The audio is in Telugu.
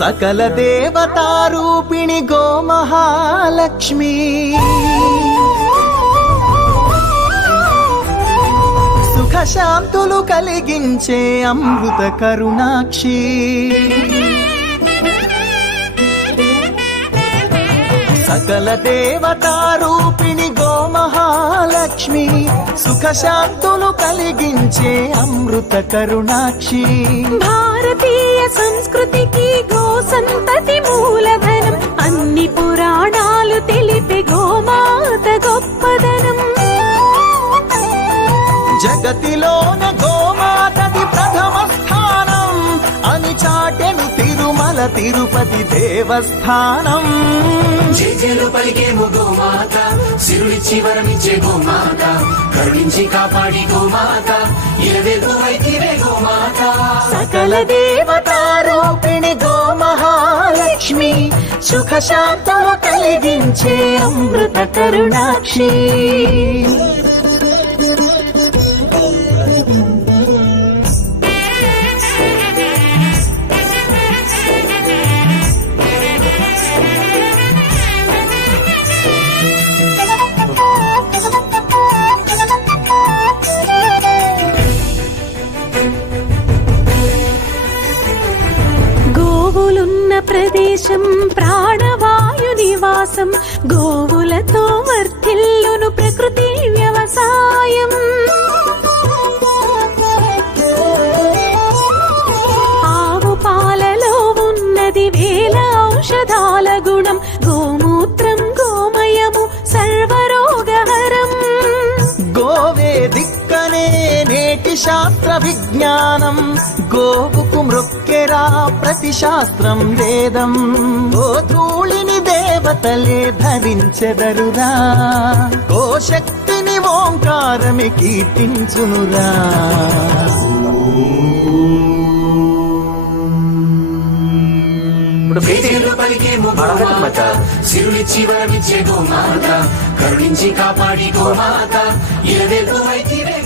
సకల దేవతారూపిణి గోమహాలక్ష్మి సుఖ శాంతులు కలిగించే అమృత కరుణాక్షి సకల దేవతారూపిణి గోమహాలక్ష్మి సుఖ శాంతులు కలిగించే అమృత కరుణాక్షి భారతీయ సంస్కృతికి గో సంతతి మూలధనం అన్ని పురాణాలు తెలిపే గోమాత గొప్పదనం జగతిలోన గోమాతది ప్రథమ స్థానం అని చాటెను తిరుమల తిరుపతి దేవస్థానం జేజేలు పలికేము గోమాత సిరులిచ్చి వరమిచ్చే గోమాత కరుణించి కాపాడి గోమాత ఇలవేలు వైతివే గోమాత సకల దేవతారూపిణి గోమహాలక్ష్మి సుఖ శాంతము కలిగించే అమృత కరుణాక్షి గోవులున్న ప్రదేశం ప్రాణవాయు నివాసం గోవులతో వర్ధిల్లును ప్రకృతి వ్యవసాయం ఆవు పాలలో ఉన్నది వేల ఔషధాల గుణం గోమూత్రం గోమయము సర్వరోగహరం గోవే దిక్కనే నేటి శాస్త్ర విజ్ఞానం గోవుకు మృక్కెరా ప్రతి శాస్త్రం వేదం గోధూళిని దేవతలే ధరించెదరురా గోశక్తిని ఓంకారమి కీర్తించునురా జేజేలు పలికేము గోమాత సిరులిచ్చి వరమిచ్చే గోమాత కరుణించి కాపాడి గోమాత ఇలవేలు వైతివే